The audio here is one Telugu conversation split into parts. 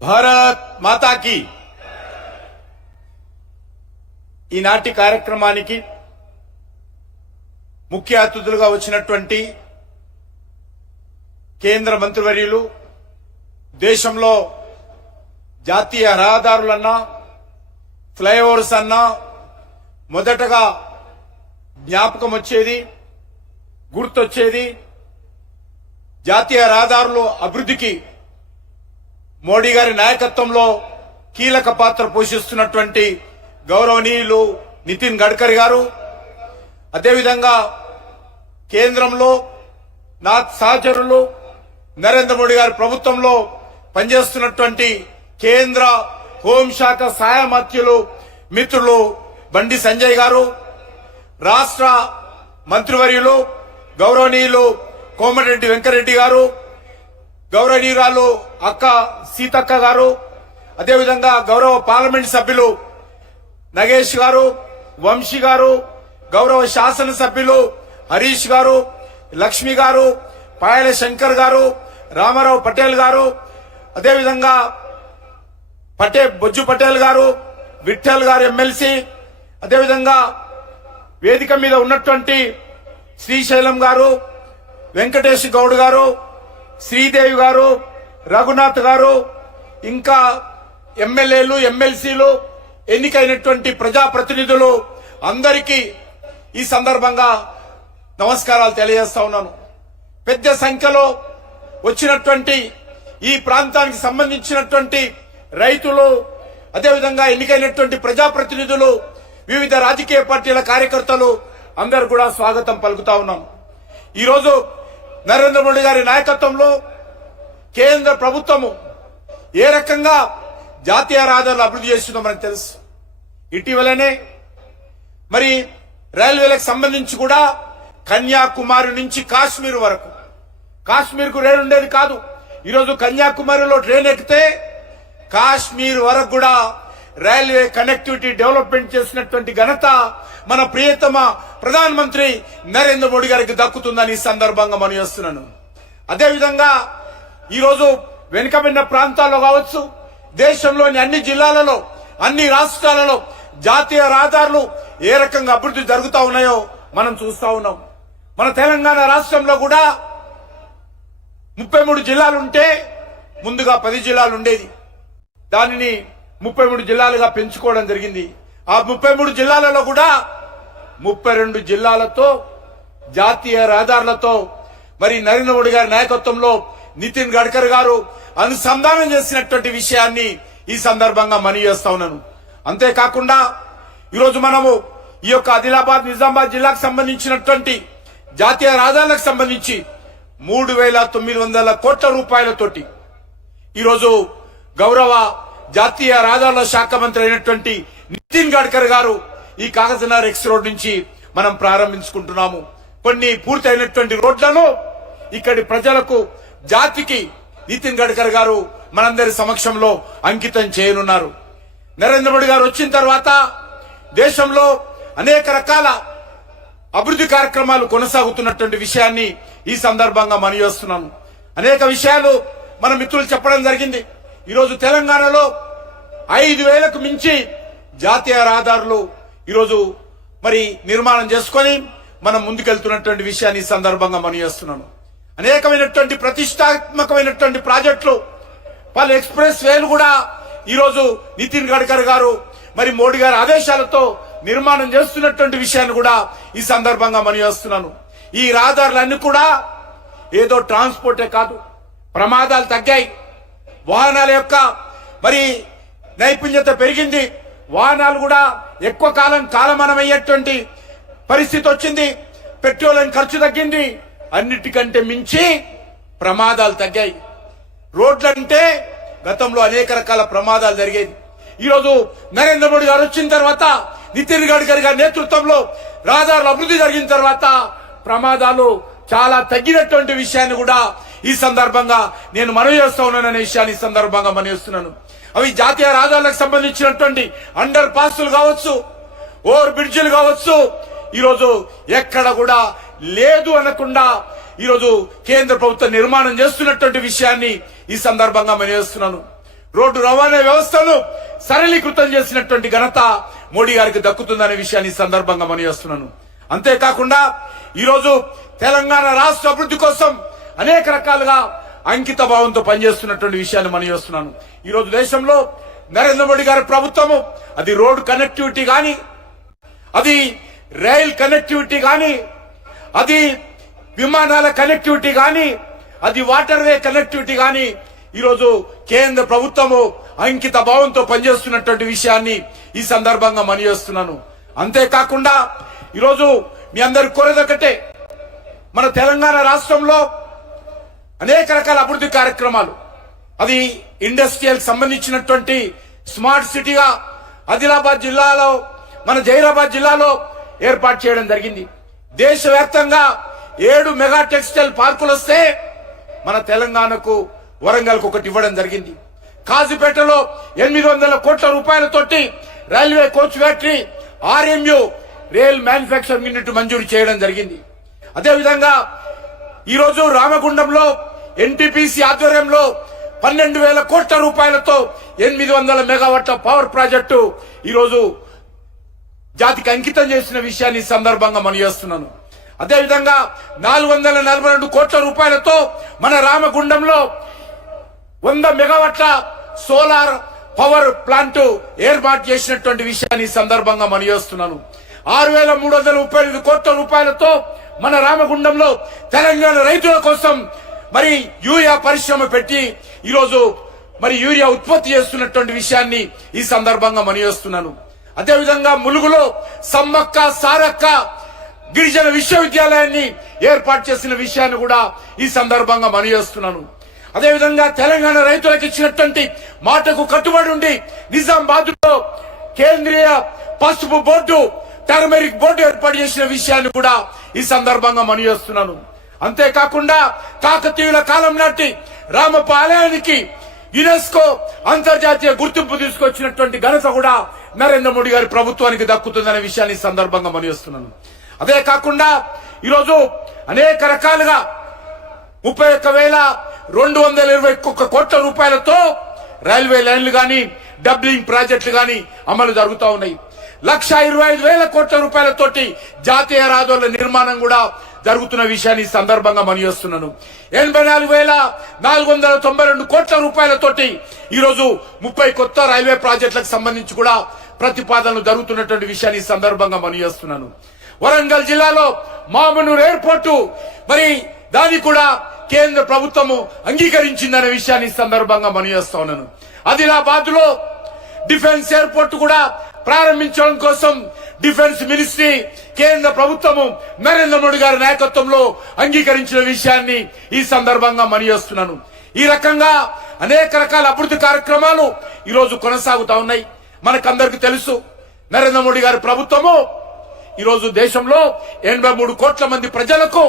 భారత్ మాతాకి. ఈనాటి కార్యక్రమానికి ముఖ్య అతిథులుగా వచ్చినటువంటి కేంద్ర మంత్రివర్యులు దేశంలో జాతీయ రహదారులన్నా ఫ్లైఓవర్స్ అన్నా మొదటగా జ్ఞాపకం వచ్చేది గుర్తొచ్చేది జాతీయ రహదారులు అభివృద్ధికి మోడీ గారి నాయకత్వంలో కీలక పాత్ర పోషిస్తున్నటువంటి గౌరవనీయులు నితిన్ గడ్కరీ గారు. అదేవిధంగా కేంద్రంలో నా సహచరులు నరేంద్ర మోడీ గారి ప్రభుత్వంలో పనిచేస్తున్నటువంటి కేంద్ర హోంశాఖ సహాయ మంత్రులు మిత్రులు బండి సంజయ్ గారు రాష్ట్ర మంత్రివర్యులు గౌరవనీయులు కోమటిరెడ్డి వెంకరెడ్డి గారు గౌరవనీయురాలు అక్క సీతక్క గారు అదేవిధంగా గౌరవ పార్లమెంట్ సభ్యులు నగేష్ గారు వంశీ గారు గౌరవ శాసనసభ్యులు హరీష్ గారు లక్ష్మి గారు పాయల శంకర్ గారు రామారావు పటేల్ గారు అదేవిధంగా పటే బొజ్జు పటేల్ గారు విఠల్ గారు ఎమ్మెల్సీ అదేవిధంగా వేదిక మీద ఉన్నటువంటి శ్రీశైలం గారు వెంకటేష్ గౌడ్ గారు శ్రీదేవి గారు రఘునాథ్ గారు ఇంకా ఎమ్మెల్యేలు ఎమ్మెల్సీలు ఎన్నికైనటువంటి ప్రజాప్రతినిధులు అందరికీ ఈ సందర్భంగా నమస్కారాలు తెలియజేస్తా ఉన్నాను. పెద్ద సంఖ్యలో వచ్చినటువంటి ఈ ప్రాంతానికి సంబంధించినటువంటి రైతులు అదేవిధంగా ఎన్నికైనటువంటి ప్రజాప్రతినిధులు వివిధ రాజకీయ పార్టీల కార్యకర్తలు అందరు కూడా స్వాగతం పలుకుతా ఉన్నాం ఈరోజు నరేంద్ర మోడీ గారి నాయకత్వంలో కేంద్ర ప్రభుత్వము ఏ రకంగా జాతీయ రహదారులు అభివృద్ధి చేస్తుందో మనకు తెలుసు. ఇటీవలనే మరి రైల్వేలకు సంబంధించి కూడా కన్యాకుమారి నుంచి కాశ్మీర్ వరకు. కాశ్మీర్కు రైలు ఉండేది కాదు. ఈరోజు కన్యాకుమారిలో ట్రైన్ ఎక్కితే కాశ్మీర్ వరకు కూడా రైల్వే కనెక్టివిటీ డెవలప్మెంట్ చేసినటువంటి ఘనత మన ప్రియతమ ప్రధానమంత్రి నరేంద్ర మోడీ గారికి దక్కుతుందని ఈ సందర్భంగా మనం చేస్తున్నాను. అదేవిధంగా ఈరోజు వెనుకబడిన ప్రాంతాల్లో కావచ్చు దేశంలోని అన్ని జిల్లాలలో అన్ని రాష్ట్రాలలో జాతీయ రహదారులు ఏ రకంగా అభివృద్ధి జరుగుతూ ఉన్నాయో మనం చూస్తా ఉన్నాం. మన తెలంగాణ రాష్ట్రంలో కూడా ముప్పై మూడు జిల్లాలు ఉంటే ముందుగా పది జిల్లాలు ఉండేది దానిని ముప్పై మూడు జిల్లాలుగా పెంచుకోవడం జరిగింది. ఆ ముప్పై మూడు జిల్లాలలో కూడా ముప్పై రెండు జిల్లాలతో జాతీయ రహదారులతో మరి నరేంద్ర మోడీ గారి నాయకత్వంలో నితిన్ గడ్కర్ గారు అనుసంధానం చేసినటువంటి విషయాన్ని ఈ సందర్భంగా మనీ చేస్తా ఉన్నాను. అంతేకాకుండా ఈరోజు మనము ఈ యొక్క ఆదిలాబాద్ నిజామాబాద్ జిల్లాకు సంబంధించినటువంటి జాతీయ రహదారులకు సంబంధించి మూడు వేల తొమ్మిది వందల కోట్ల రూపాయలతోటి ఈరోజు గౌరవ జాతీయ రహదారుల శాఖ మంత్రి అయినటువంటి నితిన్ గడ్కర్ గారు ఈ కాగజనగర్ ఎక్స్ రోడ్ నుంచి మనం ప్రారంభించుకుంటున్నాము. కొన్ని పూర్తయినటువంటి రోడ్లను ఇక్కడి ప్రజలకు జాతికి నితిన్ గడ్కర్ గారు మనందరి సమక్షంలో అంకితం చేయనున్నారు. నరేంద్ర మోడీ గారు వచ్చిన తర్వాత దేశంలో అనేక రకాల అభివృద్ధి కార్యక్రమాలు కొనసాగుతున్నటువంటి విషయాన్ని ఈ సందర్భంగా మనవి అనేక విషయాలు మన మిత్రులు చెప్పడం జరిగింది. ఈరోజు తెలంగాణలో ఐదు వేలకు మించి జాతీయ రహదారులు ఈరోజు మరి నిర్మాణం చేసుకొని మనం ముందుకెళ్తున్నటువంటి విషయాన్ని ఈ సందర్భంగా మనం చేస్తున్నాను. అనేకమైనటువంటి ప్రతిష్టాత్మకమైనటువంటి ప్రాజెక్టులు పలు ఎక్స్ప్రెస్ వేలు కూడా ఈరోజు నితిన్ గడ్కర్ గారు మరి మోడీ గారి ఆదేశాలతో నిర్మాణం చేస్తున్నటువంటి విషయాన్ని కూడా ఈ సందర్భంగా మనం చేస్తున్నాను. ఈ రహదారులన్నీ కూడా ఏదో ట్రాన్స్పోర్టే కాదు ప్రమాదాలు తగ్గాయి. వాహనాల యొక్క మరి నైపుణ్యత పెరిగింది. వాహనాలు కూడా ఎక్కువ కాలం కాలమనమయ్యేటువంటి పరిస్థితి వచ్చింది. పెట్రోల్ ఖర్చు తగ్గింది. అన్నిటికంటే మించి ప్రమాదాలు తగ్గాయి. రోడ్లంటే గతంలో అనేక రకాల ప్రమాదాలు జరిగేది ఈరోజు నరేంద్ర మోడీ గారు వచ్చిన తర్వాత నితిన్ గడ్కరీ గారి నేతృత్వంలో రహదారుల అభివృద్ధి జరిగిన తర్వాత ప్రమాదాలు చాలా తగ్గినటువంటి విషయాన్ని కూడా ఈ సందర్భంగా నేను మనవి చేస్తా ఉన్నాననే విషయాన్ని ఈ సందర్భంగా మనవి చేస్తున్నాను. అవి జాతీయ రహదారులకు సంబంధించినటువంటి అండర్ పాస్లు కావచ్చు ఓవర్ బ్రిడ్జిలు కావచ్చు ఈరోజు ఎక్కడ కూడా లేదు అనకుండా ఈరోజు కేంద్ర ప్రభుత్వం నిర్మాణం చేస్తున్నటువంటి విషయాన్ని ఈ సందర్భంగా మనం చేస్తున్నాను. రోడ్డు రవాణా వ్యవస్థను సరళీకృతం చేసినటువంటి ఘనత మోడీ గారికి దక్కుతుందనే విషయాన్ని ఈ సందర్భంగా మనయేస్తున్నాను అంతేకాకుండా ఈరోజు తెలంగాణ రాష్ట్ర అభివృద్ధి కోసం అనేక రకాలుగా అంకిత భావంతో పనిచేస్తున్నటువంటి విషయాన్ని మనయేస్తున్నాను ఈరోజు దేశంలో నరేంద్ర మోడీ గారి ప్రభుత్వము అది రోడ్ కనెక్టివిటీ కానీ అది రైల్ కనెక్టివిటీ కానీ అది విమానాల కనెక్టివిటీ కానీ అది వాటర్ వే కనెక్టివిటీ కానీ ఈరోజు కేంద్ర ప్రభుత్వము అంకిత భావంతో పనిచేస్తున్నటువంటి విషయాన్ని ఈ సందర్భంగా మనయేస్తున్నాను అంతేకాకుండా ఈరోజు మీ అందరి కోరేదొకటే మన తెలంగాణ రాష్ట్రంలో అనేక రకాల అభివృద్ధి కార్యక్రమాలు. అది ఇండస్ట్రియల్ సంబంధించినటువంటి స్మార్ట్ సిటీగా ఆదిలాబాద్ జిల్లాలో మన జైరాబాద్ జిల్లాలో ఏర్పాటు చేయడం జరిగింది. దేశవ్యాప్తంగా ఏడు మెగా టెక్స్టైల్ పార్కులు వస్తే మన తెలంగాణకు వరంగల్కు ఒకటి ఇవ్వడం జరిగింది. కాజీపేటలో ఎనిమిది వందల కోట్ల రూపాయలతోటి railway coach factory RMU rail manufacturing unit మంజూరు చేయడం జరిగింది. అదేవిధంగా ఈరోజు రామగుండంలో ఎన్టీపీసీ ఆధ్వర్యంలో పన్నెండు వేల కోట్ల రూపాయలతో ఎనిమిది వందల మెగావాట్ల పవర్ ప్రాజెక్టు ఈరోజు జాతికి అంకితం చేసిన విషయాన్ని ఈ సందర్భంగా మనం చేస్తున్నాను. అదేవిధంగా నాలుగు వందల నలభై రెండు కోట్ల రూపాయలతో మన రామగుండంలో వంద మెగావాట్ల సోలార్ పవర్ ప్లాంట్ ఏర్పాటు చేసినటువంటి విషయాన్ని ఈ సందర్భంగా మనం చేస్తున్నాను. ఆరు వేల మూడు వందల ముప్పై ఐదు కోట్ల రూపాయలతో మన రామగుండంలో తెలంగాణ రైతుల కోసం మరి యూరియా పరిశ్రమ పెట్టి ఈరోజు మరి యూరియా ఉత్పత్తి చేస్తున్నటువంటి విషయాన్ని ఈ సందర్భంగా మనియోస్తున్నాను. అదేవిధంగా ములుగులో సమ్మక్క సారక్క గిరిజన విశ్వవిద్యాలయాన్ని ఏర్పాటు చేసిన విషయాన్ని కూడా ఈ సందర్భంగా మనియోస్తున్నాను. అదేవిధంగా తెలంగాణ రైతులకు ఇచ్చినటువంటి మాటకు కట్టుబడి ఉండి నిజామాబాద్లో కేంద్రీయ పసుపు బోర్డు టర్మరిక్ బోర్డు ఏర్పాటు చేసిన విషయాన్ని కూడా ఈ సందర్భంగా మనియోస్తున్నాను. అంతేకాకుండా కాకతీయుల కాలం నాటి రామప్ప ఆలయానికి యునెస్కో అంతర్జాతీయ గుర్తింపు తీసుకొచ్చినటువంటి ఘనత కూడా నరేంద్ర మోడీ గారి ప్రభుత్వానికి దక్కుతుందనే విషయాన్ని సందర్భంగా మనిస్తున్నాను అదే కాకుండా ఈరోజు అనేక రకాలుగా ముప్పై ఒక్క వేల రెండు వందల ఇరవై ఒక్క కోట్ల రూపాయలతో రైల్వే లైన్లు గాని డబ్లింగ్ ప్రాజెక్టులు గాని అమలు జరుగుతూ ఉన్నాయి. లక్ష ఇరవై ఐదు వేల కోట్ల రూపాయలతోటి జాతీయ రహదారుల నిర్మాణం కూడా జరుగుతున్న విషయాన్ని సందర్భంగా మనియోస్తున్నాను ఎనభై నాలుగు వేల నాలుగు వందల తొంభై రెండు కోట్ల రూపాయలతోటి ఈరోజు ముప్పై కొత్త రైల్వే ప్రాజెక్టులకు సంబంధించి కూడా ప్రతిపాదనలు జరుగుతున్నటువంటి విషయాన్ని సందర్భంగా మనియోస్తున్నాను వరంగల్ జిల్లాలో మామనూరు ఎయిర్పోర్టు మరి దాన్ని కూడా కేంద్ర ప్రభుత్వము అంగీకరించిందనే విషయాన్ని సందర్భంగా మనియోస్తా ఉన్నాను. ఆదిలాబాద్లో డిఫెన్స్ ఎయిర్పోర్ట్ కూడా ప్రారంభించడం కోసం డిఫెన్స్ మినిస్ట్రీ కేంద్ర ప్రభుత్వము నరేంద్ర మోడీ గారి నాయకత్వంలో అంగీకరించిన విషయాన్ని ఈ సందర్భంగా మనియోస్తున్నాను. ఈ రకంగా అనేక రకాల అభివృద్ధి కార్యక్రమాలు ఈరోజు కొనసాగుతా ఉన్నాయి. మనకందరికి తెలుసు నరేంద్ర మోడీ గారి ప్రభుత్వము ఈరోజు దేశంలో ఎనభై మూడు కోట్ల మంది ప్రజలకు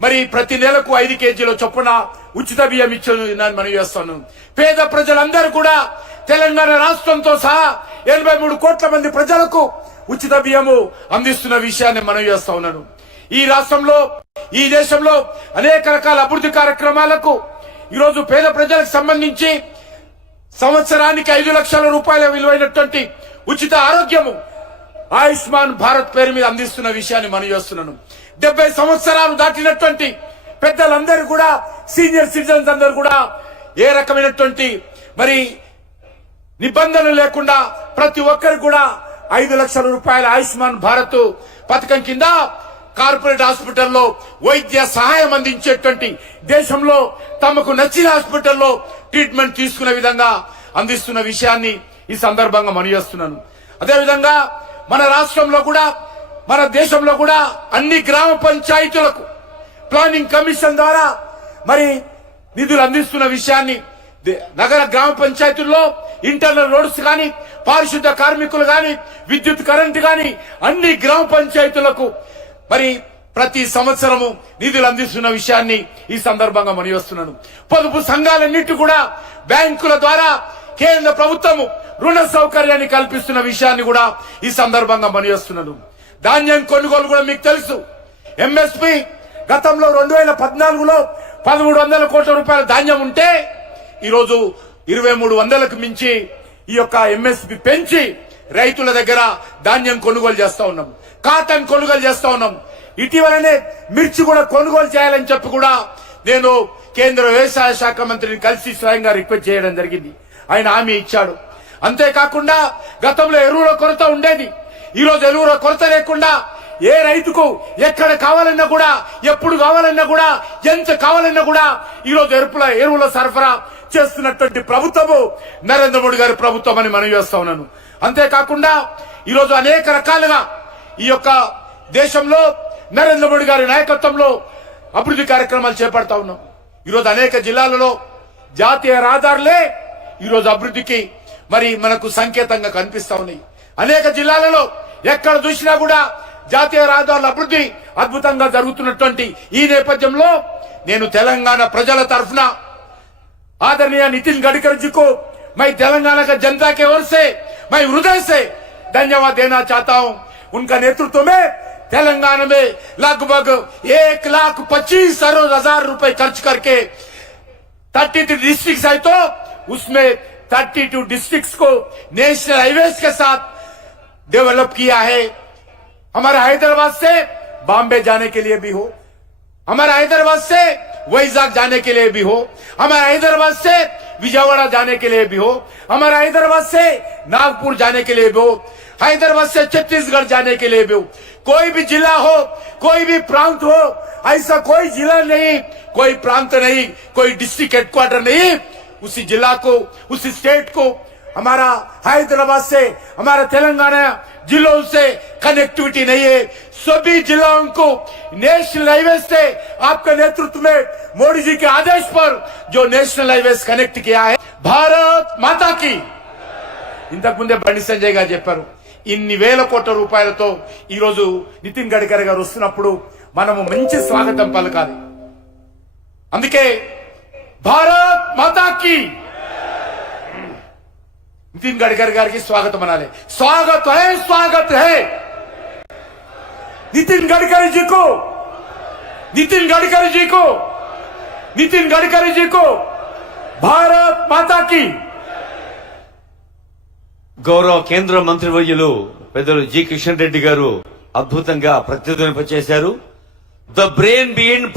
మరి ప్రతి నెలకు ఐదు కేజీల చొప్పున ఉచిత బియ్యం ఇచ్చిందని మనం చేస్తాను పేద ప్రజలందరూ కూడా తెలంగాణ రాష్ట్రంతో సహా ఎనభై మూడు కోట్ల మంది ప్రజలకు ఉచిత బియ్యము అందిస్తున్న విషయాన్ని మనం చేస్తా ఉన్నాను. ఈ రాష్ట్రంలో ఈ దేశంలో అనేక రకాల అభివృద్ధి కార్యక్రమాలకు ఈరోజు పేద ప్రజలకు సంబంధించి సంవత్సరానికి ఐదు లక్షల రూపాయల విలువైనటువంటి ఉచిత ఆరోగ్యము ఆయుష్మాన్ భారత్ పేరు మీద అందిస్తున్న విషయాన్ని మనం చేస్తున్నాను డెబ్బై సంవత్సరాలు దాటినటువంటి పెద్దలందరూ కూడా సీనియర్ సిటిజన్స్ అందరూ కూడా ఏ రకమైనటువంటి మరి నిబంధనలు లేకుండా ప్రతి ఒక్కరికి కూడా ఐదు లక్షల రూపాయల ఆయుష్మాన్ భారత్ పథకం కింద కార్పొరేట్ హాస్పిటల్లో వైద్య సహాయం అందించేటువంటి దేశంలో తమకు నచ్చిన హాస్పిటల్లో ట్రీట్మెంట్ తీసుకునే విధంగా అందిస్తున్న విషయాన్ని ఈ సందర్భంగా మనయేస్తున్నాను అదేవిధంగా మన రాష్ట్రంలో కూడా మన దేశంలో కూడా అన్ని గ్రామ పంచాయతీలకు ప్లానింగ్ కమిషన్ ద్వారా మరి నిధులు అందిస్తున్న విషయాన్ని దే- నగర గ్రామ పంచాయతీల్లో ఇంటర్నల్ రోడ్స్ కానీ పారిశుద్ధ కార్మికులు కానీ విద్యుత్ కరెంటు కానీ అన్ని గ్రామ పంచాయతీలకు మరి ప్రతి సంవత్సరము నిధులు అందిస్తున్న విషయాన్ని ఈ సందర్భంగా మనయోస్తున్నాను పొదుపు సంఘాలన్నిటి కూడా బ్యాంకుల ద్వారా కేంద్ర ప్రభుత్వము రుణ సౌకర్యాన్ని కల్పిస్తున్న విషయాన్ని కూడా ఈ సందర్భంగా మనయోస్తున్నాను ధాన్యం కొనుగోలు కూడా మీకు తెలుసు. ఎంఎస్పి గతంలో రెండు వేల పద్నాలుగులో పదమూడు వందల కోట్ల రూపాయల ధాన్యం ఉంటే ఈరోజు ఇరవై మూడు వందలకు మించి ఈ యొక్క ఎంఎస్పి పెంచి రైతుల దగ్గర ధాన్యం కొనుగోలు చేస్తా ఉన్నాం. కాటన్ కొనుగోలు చేస్తా ఉన్నాం. ఇటీవలనే మిర్చి కూడా కొనుగోలు చేయాలని చెప్పి కూడా నేను కేంద్ర వ్యవసాయ శాఖ మంత్రిని కలిసి స్వయంగా రిక్వెస్ట్ చేయడం జరిగింది. ఆయన హామీ ఇచ్చాడు. అంతేకాకుండా గతంలో ఎరువుల కొరత ఉండేది. ఈరోజు ఎరువుల కొరత లేకుండా ఏ రైతుకు ఎక్కడ కావాలన్నా కూడా ఎప్పుడు కావాలన్నా కూడా ఎంత కావాలన్నా కూడా ఈరోజు ఎరుపుల ఎరువుల సరఫరా చేస్తున్నటువంటి ప్రభుత్వము నరేంద్ర మోడీ గారి ప్రభుత్వం అని మనం చేస్తా ఉన్నాను. అంతేకాకుండా ఈరోజు అనేక రకాలుగా ఈ యొక్క దేశంలో నరేంద్ర మోడీ గారి నాయకత్వంలో అభివృద్ధి కార్యక్రమాలు చేపడతా ఉన్నాం. ఈరోజు అనేక జిల్లాలలో జాతీయ రహదారులే ఈరోజు అభివృద్ధికి మరి మనకు సంకేతంగా కనిపిస్తా ఉన్నాయి. అనేక జిల్లాలలో ఎక్కడ చూసినా కూడా జాతీయ రహదారుల అభివృద్ధి అద్భుతంగా జరుగుతున్నటువంటి ఈ నేపథ్యంలో నేను తెలంగాణ ప్రజల తరఫున आदरणीय नितिन गडकरी जी को मैं तेलंगाना का जनता के ओर से मैं हृदय से धन्यवाद देना चाहता हूं उनका नेतृत्व में तेलंगाना में लगभग एक लाख पच्चीस हजार रुपए खर्च करके थर्टी टू डिस्ट्रिक्ट है तो उसमें थर्टी टू डिस्ट्रिक्ट को नेशनल हाईवेज के साथ डेवलप किया है हमारे हैदराबाद से बॉम्बे जाने के लिए भी हो। हमारे हैदराबाद से वैजाग जाने के लिए भी हो। हमारे हैदराबाद से विजयवाड़ा जाने के लिए भी हो। हमारे हैदराबाद से नागपुर जाने के लिए भी हो। हैदराबाद से छत्तीसगढ़ जाने के लिए भी हो। कोई भी जिला हो, कोई भी प्रांत हो, ऐसा कोई जिला नहीं, कोई प्रांत नहीं, कोई डिस्ट्रिक्ट हेडक्वार्टर नहीं। उसी जिला को, उसी स्टेट को हमारा हैदराबाद से हमारा तेलंगाना जिलों से कनेक्टिविटी नहीं है सभी जिलों को नेशनल हाईवे से आपके नेतृत्व में मोदी जी के आदेश पर जो नेशनल हाईवे कनेक्ट किया है भारत माता की ఇంతకు ముందే బండి సంజయ్ గారు చెప్పారు ఇన్ని వేల కోట్ల రూపాయలతో ఈ రోజు నితిన్ గడ్కరీ గారు వస్తున్నప్పుడు మనము మంచి స్వాగతం పలకాలి అందుకే భారత్ మాతాకి నితిన్ గడ్కరీ గారికి స్వాగతం అనాలి స్వాగత్ హే స్వాగత్ హే నితిన్ గడ్కరీ జీకు నితిన్ గడ్కరీ జీకు నితిన్ గడ్కరీ జీకు భారత్ మాతాకి గౌరవ కేంద్ర మంత్రివర్యులు పెద్దలు జి కిషన్ రెడ్డి గారు అద్భుతంగా ప్రతిధ్వనింప చేశారు ద బ్రెయిన్ బియిండ్